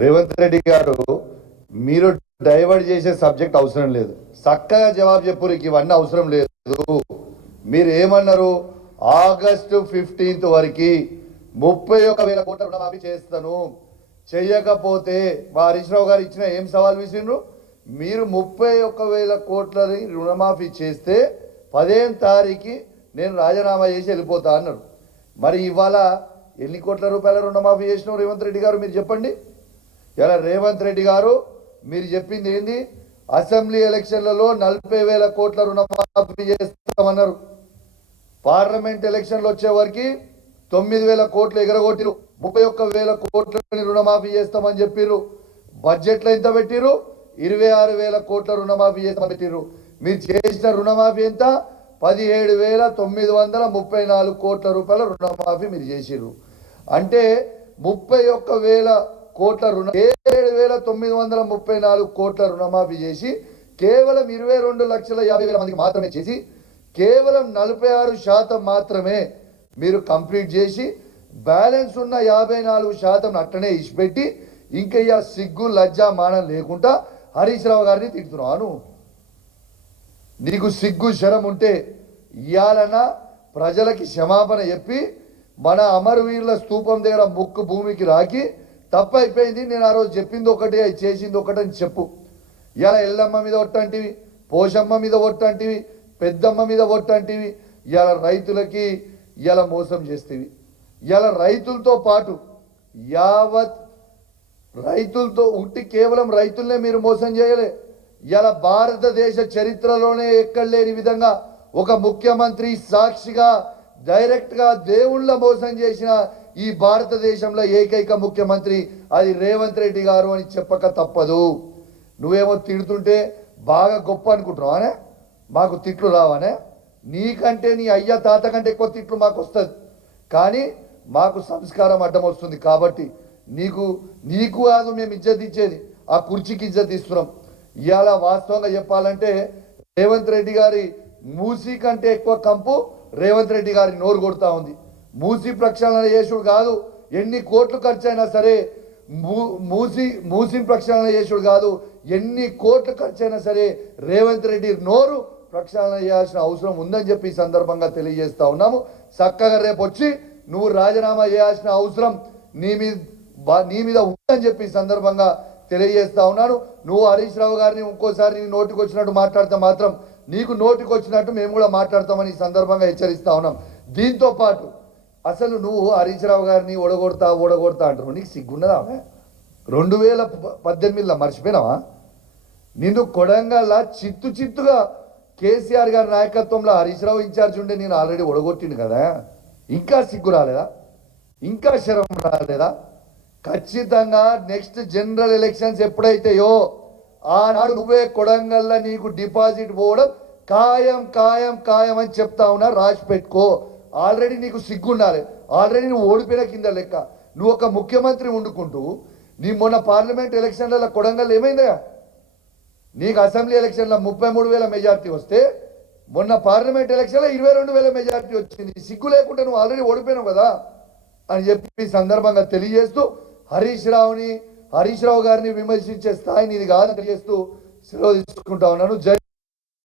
రేవంత్ రెడ్డి గారు మీరు డైవర్ట్ చేసే సబ్జెక్ట్ అవసరం లేదు, చక్కగా జవాబు చెప్పు. ఇవన్నీ అవసరం లేదు. మీరు ఏమన్నారు? ఆగస్టు 15 వరకు 31,000 కోట్ల రుణమాఫీ చేస్తాను, చెయ్యకపోతే మా హరీష్ రావు గారు ఇచ్చిన ఏం సవాల్ విసిరు? మీరు 31,000 కోట్లని రుణమాఫీ చేస్తే 15వ తారీఖు నేను రాజీనామా చేసి వెళ్ళిపోతా అన్నారు. మరి ఇవాళ ఎన్ని కోట్ల రూపాయల రుణమాఫీ చేసినావు రేవంత్ రెడ్డి గారు? మీరు చెప్పండి. ఇలా రేవంత్ రెడ్డి గారు మీరు చెప్పింది ఏంది? అసెంబ్లీ ఎలక్షన్లలో 40,000 కోట్ల రుణమాఫీ చేస్తామన్నారు. పార్లమెంట్ ఎలక్షన్లు వచ్చే వరకు 9,000 కోట్లు ఎగరగొట్టిరు. 31,000 కోట్లని రుణమాఫీ చేస్తామని చెప్పిర్రు. బడ్జెట్లో ఎంత పెట్టిరు? 26,000 కోట్ల రుణమాఫీ చేస్తామని పెట్టిర్రు. మీరు చేసిన రుణమాఫీ ఎంత? 17,934 కోట్ల రూపాయల రుణమాఫీ మీరు చేసిర్రు. అంటే 31,000 కోట్ల 7,934 కోట్ల రుణమాఫీ చేసి కేవలం 22,50,000 మందికి మాత్రమే చేసి కేవలం 46% మాత్రమే మీరు కంప్లీట్ చేసి బ్యాలెన్స్ ఉన్న 54% అట్టనే ఇచ్చిపెట్టి ఇంకా ఇక సిగ్గు లజ్జా మానం లేకుండా హరీష్ రావు గారిని తిడుతున్నాను. నీకు సిగ్గు శరం ఉంటే ఇయాలన ప్రజలకి క్షమాపణ చెప్పి మన అమరవీరుల స్తూపం దగ్గర ముక్కు భూమికి రాకి తప్పైపోయింది, నేను ఆ రోజు చెప్పింది ఒకటి అది చేసింది ఒకటి అని చెప్పు. ఇలా ఎల్లమ్మ మీద ఒట్టంటివి, పోషమ్మ మీద ఒట్టంటివి, పెద్దమ్మ మీద ఒట్టంటివి. ఇలా రైతులకి ఇలా మోసం చేస్తేవి. ఇలా రైతులతో పాటు యావత్ రైతులతో ఉట్టి కేవలం రైతులనే మీరు మోసం చేయలే. ఇలా భారతదేశ చరిత్రలోనే ఎక్కడ లేని విధంగా ఒక ముఖ్యమంత్రి సాక్షిగా డైరెక్ట్గా దేవుళ్ళ మోసం చేసిన ఈ భారతదేశంలో ఏకైక ముఖ్యమంత్రి అది రేవంత్ రెడ్డి గారు అని చెప్పక తప్పదు. నువ్వేమో తిడుతుంటే బాగా గొప్ప అనుకుంటున్నావానే, మాకు తిట్లు రావానే? నీకంటే నీ అయ్య తాత కంటే ఎక్కువ తిట్లు మాకు వస్తుంది, కానీ మాకు సంస్కారం అడ్డం వస్తుంది. కాబట్టి నీకు కాదు మేము ఇజ్జత్ ఇచ్చేది, ఆ కుర్చీకి ఇజ్జత్ ఇస్తున్నాం. ఇవాళ వాస్తవంగా చెప్పాలంటే రేవంత్ రెడ్డి గారి మూసీ కంటే ఎక్కువ కంపు రేవంత్ రెడ్డి గారి నోరు కొడతా ఉంది. మూసీ ప్రక్షాళన చేసుడు కాదు, ఎన్ని కోట్లు ఖర్చు అయినా సరే మూసీ ప్రక్షాళన చేసుడు కాదు, ఎన్ని కోట్లు ఖర్చు అయినా సరే రేవంత్ రెడ్డి నోరు ప్రక్షాళన చేయాల్సిన అవసరం ఉందని చెప్పి ఈ సందర్భంగా తెలియజేస్తా ఉన్నాము. చక్కగా రేపు వచ్చి నువ్వు రాజీనామా చేయాల్సిన అవసరం నీ మీద ఉందని చెప్పి ఈ సందర్భంగా తెలియజేస్తా ఉన్నాను. నువ్వు హరీష్ రావు గారిని ఇంకోసారి నీ నోటికి వచ్చినట్టు మాట్లాడితే మాత్రం నీకు నోటికి వచ్చినట్టు మేము కూడా మాట్లాడతామని ఈ సందర్భంగా హెచ్చరిస్తా ఉన్నాం. దీంతో పాటు అసలు నువ్వు హరీష్ రావు గారిని ఓడగొడతా అంటారు. నీకు సిగ్గున్నదా? 2018లో మర్చిపోయినావా? నిన్ను కొడంగల్లా చిత్తుగా కేసీఆర్ గారి నాయకత్వంలో హరీష్ రావు ఇన్ఛార్జ్ ఉండే నేను ఆల్రెడీ ఓడగొట్టిండు కదా. ఇంకా సిగ్గు రాలేదా? ఇంకా శరం రాలేదా? ఖచ్చితంగా నెక్స్ట్ జనరల్ ఎలక్షన్స్ ఎప్పుడైతాయో ఆనాడు నువ్వే కొడంగల్లా నీకు డిపాజిట్ పోవడం ఖాయం అని చెప్తా ఉన్నా, రాసి పెట్టుకో. ఆల్రెడీ నీకు సిగ్గుండాలి. ఆల్రెడీ నువ్వు ఓడిపోయిన కింద లెక్క. నువ్వు ఒక ముఖ్యమంత్రి వండుకుంటూ నీ మొన్న పార్లమెంట్ ఎలక్షన్లలో కొడంగల్ ఏమైందా? నీకు అసెంబ్లీ ఎలక్షన్లో 33,000 మెజార్టీ వస్తే మొన్న పార్లమెంట్ ఎలక్షన్లో 22,000 మెజార్టీ వచ్చింది. సిగ్గు లేకుండా నువ్వు ఆల్రెడీ ఓడిపోయినావు కదా అని చెప్పి సందర్భంగా తెలియజేస్తూ హరీష్ రావు గారిని విమర్శించే స్థాయిని ఇది కాదని తెలియజేస్తూ సెలవు తీసుకుంటా ఉన్నాను. జై